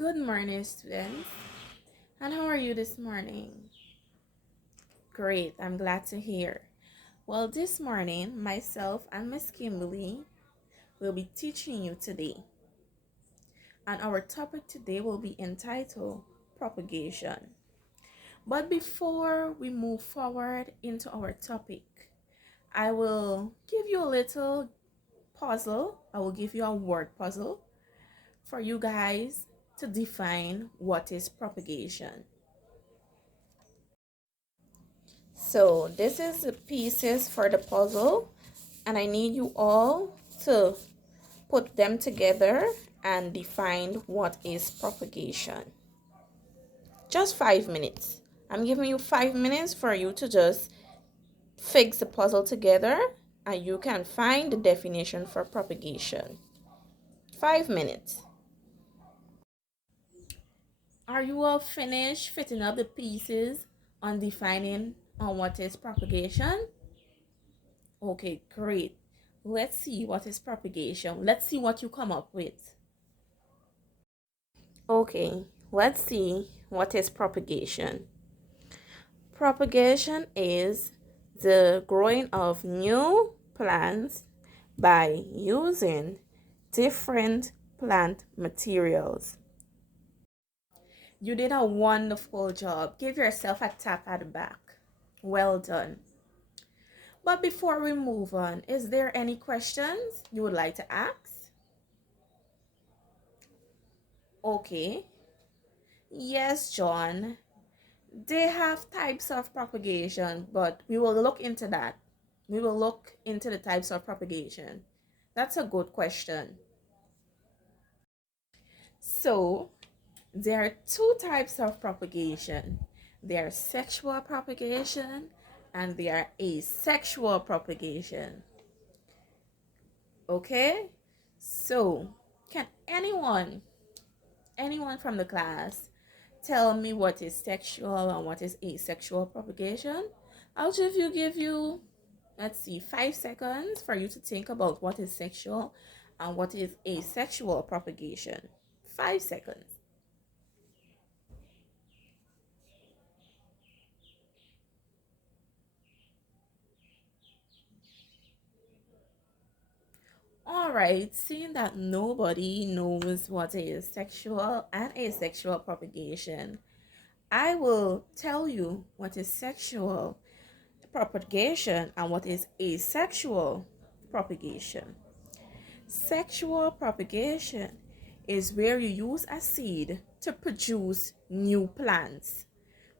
Good morning, students. And how are you this morning? Great, I'm glad to hear. Well, this morning, myself and Miss Kimberly will be teaching you today. And our topic today will be entitled propagation. But before we move forward into our topic, I will give you a little puzzle. I will give you a word puzzle for you guys to define what is propagation. So this is the pieces for the puzzle, and I need you all to put them together and define what is propagation. Just 5 minutes. I'm giving you 5 minutes for you to just fix the puzzle together and you can find the definition for propagation. 5 minutes. Are you all finished fitting up the pieces on defining on what is propagation? Okay, great. Let's see what is propagation. Let's see what you come up with. Okay, let's see what is propagation. Propagation is the growing of new plants by using different plant materials. You did a wonderful job. Give yourself a tap at the back. Well done. But before we move on, is there any questions you would like to ask? Okay. Yes, John. They have types of propagation, but we will look into that. We will look into the types of propagation. That's a good question. So, there are two types of propagation. There are sexual propagation and there are asexual propagation. Okay? So, can anyone from the class tell me what is sexual and what is asexual propagation? I'll give you, let's see, 5 seconds for you to think about what is sexual and what is asexual propagation. 5 seconds. All right, seeing that nobody knows what is sexual and asexual propagation, I will tell you what is sexual propagation and what is asexual propagation. Sexual propagation is where you use a seed to produce new plants.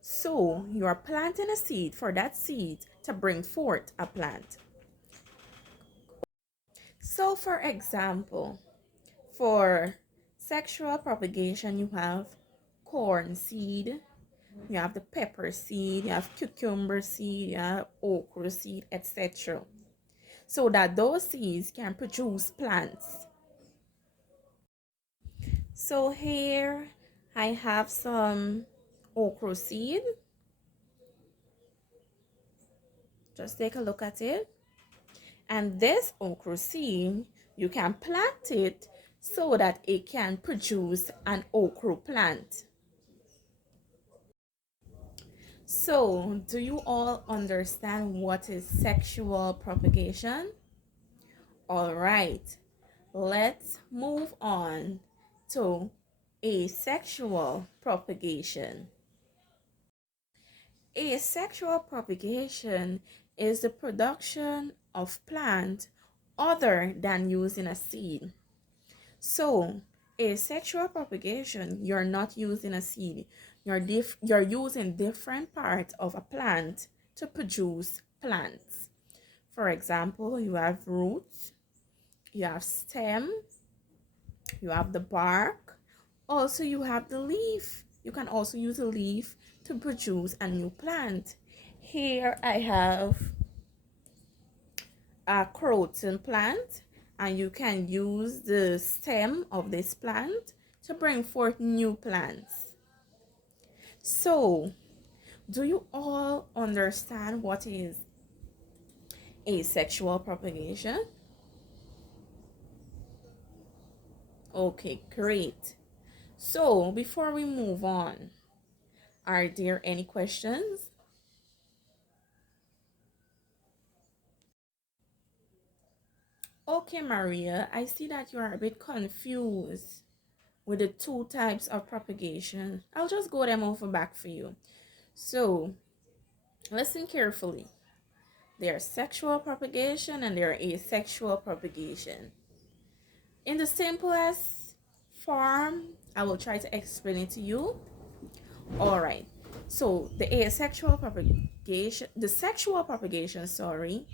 So you are planting a seed for that seed to bring forth a plant. So for example, for sexual propagation, you have corn seed, you have the pepper seed, you have cucumber seed, you have okra seed, etc. So that those seeds can produce plants. So here I have some okra seed. Just take a look at it. And this okra seed, you can plant it so that it can produce an okra plant. So, do you all understand what is sexual propagation? All right, let's move on to asexual propagation. Asexual propagation is the production of plant other than using a seed. So, asexual propagation, you're not using a seed. You're using different parts of a plant to produce plants. For example, you have roots, you have stem, you have the bark, also you have the leaf. You can also use a leaf to produce a new plant. Here I have a croton plant, and you can use the stem of this plant to bring forth new plants. So, do you all understand what is asexual propagation? Okay, great. So, before we move on, are there any questions? Okay, Maria, I see that you are a bit confused with the two types of propagation. I'll just go them over back for you. So, listen carefully. There's sexual propagation and there is asexual propagation. In the simplest form, I will try to explain it to you. All right. So the sexual propagation, sorry,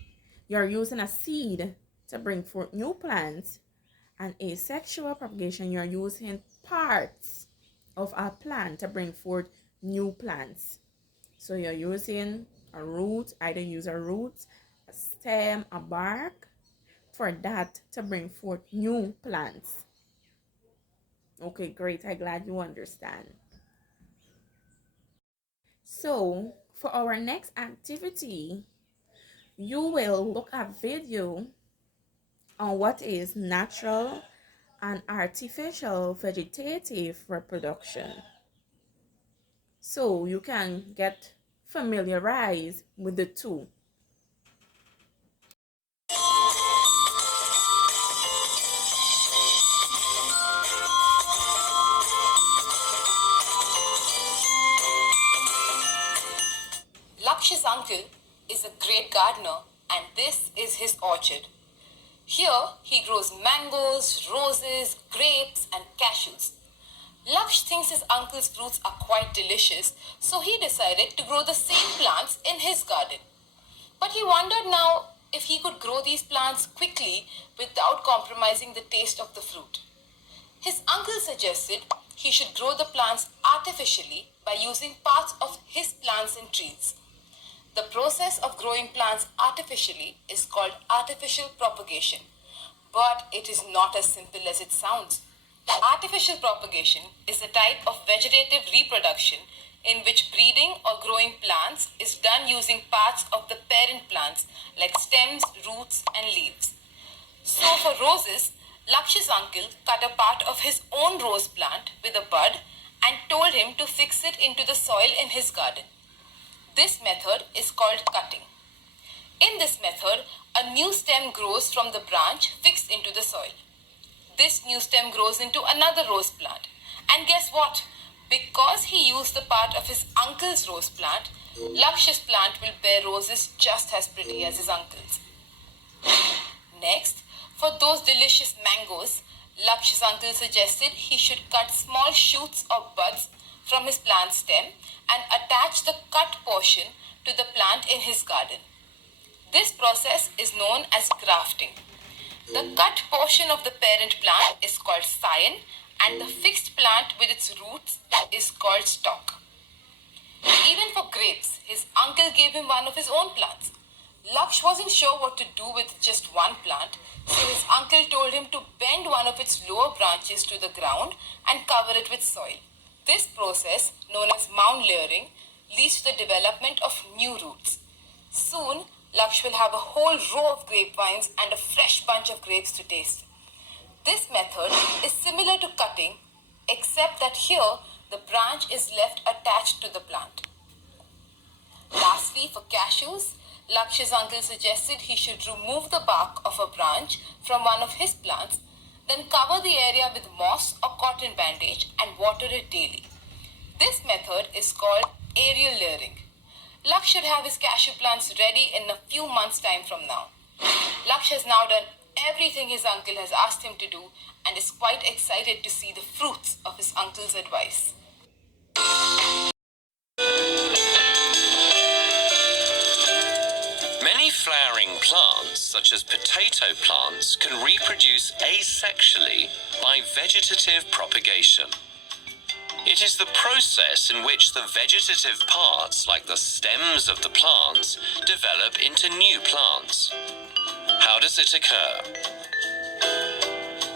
you're using a seed to bring forth new plants, and asexual propagation, you're using parts of a plant to bring forth new plants. So you're using a root, either use a root, a stem, a bark, for that to bring forth new plants. Okay, great. I'm glad you understand. So for our next activity, you will look at video on what is natural and artificial vegetative reproduction. So you can get familiarized with the two. Lakshya's uncle is a great gardener and this is his orchard. Here he grows mangoes, roses, grapes and cashews. Laksh thinks his uncle's fruits are quite delicious, so he decided to grow the same plants in his garden. But he wondered now if he could grow these plants quickly without compromising the taste of the fruit. His uncle suggested he should grow the plants artificially by using parts of his plants and trees. The process of growing plants artificially is called artificial propagation, but it is not as simple as it sounds. Artificial propagation is a type of vegetative reproduction in which breeding or growing plants is done using parts of the parent plants like stems, roots, and leaves. So for roses, Lakshya's uncle cut a part of his own rose plant with a bud and told him to fix it into the soil in his garden. This method is called cutting. In this method, a new stem grows from the branch fixed into the soil. This new stem grows into another rose plant. And guess what? Because he used the part of his uncle's rose plant, Lakshya's plant will bear roses just as pretty as his uncle's. Next, for those delicious mangoes, Lakshya's uncle suggested he should cut small shoots or buds from his plant stem and attach the cut portion to the plant in his garden. This process is known as grafting. The cut portion of the parent plant is called scion and the fixed plant with its roots is called stalk. Even for grapes, his uncle gave him one of his own plants. Laksh wasn't sure what to do with just one plant, so his uncle told him to bend one of its lower branches to the ground and cover it with soil. This process, known as mound layering, leads to the development of new roots. Soon, Laksh will have a whole row of grapevines and a fresh bunch of grapes to taste. This method is similar to cutting, except that here the branch is left attached to the plant. Lastly, for cashews, Lakshya's uncle suggested he should remove the bark of a branch from one of his plants, then cover the area with moss or cotton bandage and water it daily. This method is called aerial layering. Laksh should have his cashew plants ready in a few months' time from now. Laksh has now done everything his uncle has asked him to do and is quite excited to see the fruits of his uncle's advice. Many flowering plants, such as potato plants, can reproduce asexually by vegetative propagation. It is the process in which the vegetative parts, like the stems of the plants, develop into new plants. How does it occur?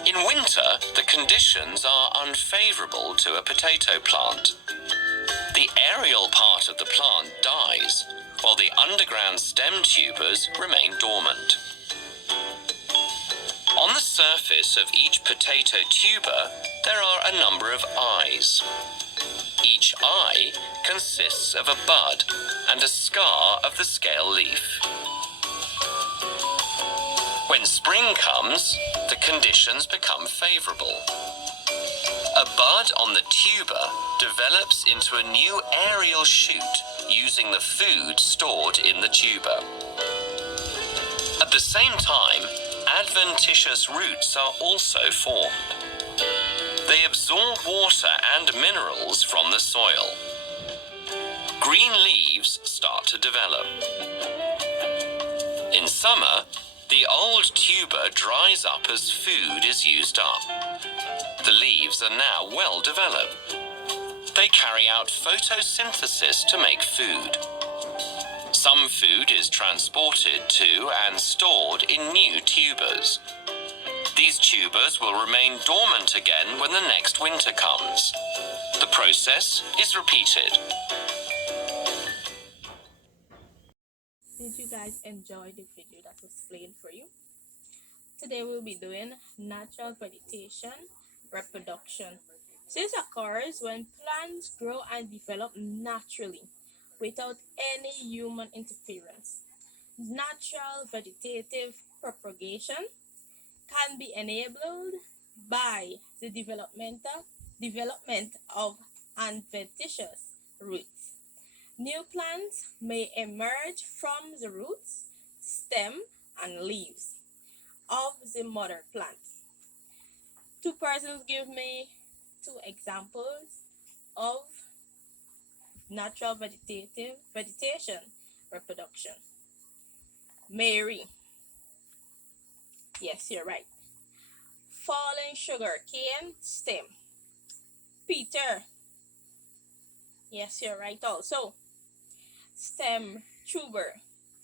In winter, the conditions are unfavorable to a potato plant. The aerial part of the plant dies, while the underground stem tubers remain dormant. On On the surface of each potato tuber, there are a number of eyes. Each eye consists of a bud and a scar of the scale leaf. When spring comes, the conditions become favorable. A bud on the tuber develops into a new aerial shoot using the food stored in the tuber. At the same time, adventitious roots are also formed. They absorb water and minerals from the soil. Green leaves start to develop. In summer, the old tuber dries up as food is used up. The leaves are now well developed. They carry out photosynthesis to make food. Some food is transported to and stored in new tubers. These tubers will remain dormant again when the next winter comes. The process is repeated. Did you guys enjoy the video that was played for you? Today we'll be doing natural vegetation reproduction. This occurs when plants grow and develop naturally without any human interference. Natural vegetative propagation can be enabled by the development of adventitious roots. New plants may emerge from the roots, stem, and leaves of the mother plant. Two persons give me two examples of natural vegetation reproduction. Mary, yes, you're right. Fallen sugar cane stem. Peter, yes, you're right also. Stem tuber,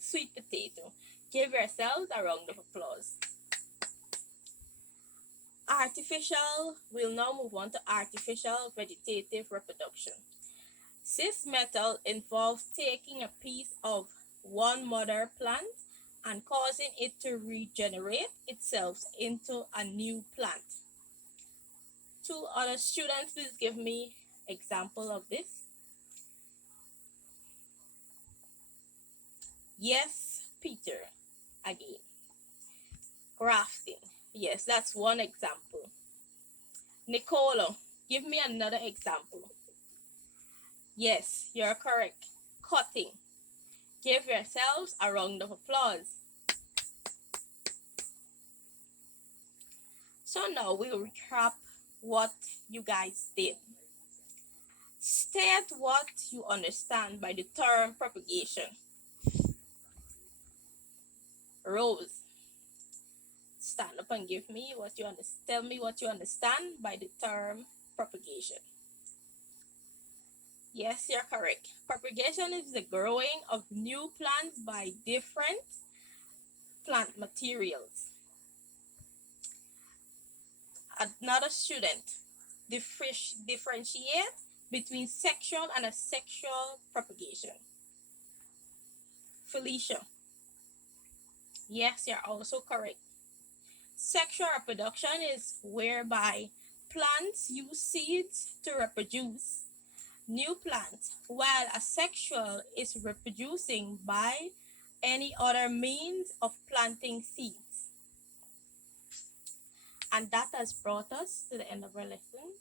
sweet potato. Give yourselves a round of applause. We'll now move on to artificial vegetative reproduction. This method involves taking a piece of one mother plant and causing it to regenerate itself into a new plant. Two other students, please give me example of this. Yes, Peter, again. Grafting. Yes, that's one example. Nicolo, give me another example. Yes, you're correct. Cutting. Give yourselves a round of applause. So now we'll recap what you guys did. State what you understand by the term propagation. Rose, stand up and give me what you understand. Tell me what you understand by the term propagation. Yes, you're correct. Propagation is the growing of new plants by different plant materials. Another student, differentiate between sexual and asexual propagation. Felicia, yes, you're also correct. Sexual reproduction is whereby plants use seeds to reproduce new plants, while asexual is reproducing by any other means of planting seeds. And that has brought us to the end of our lesson.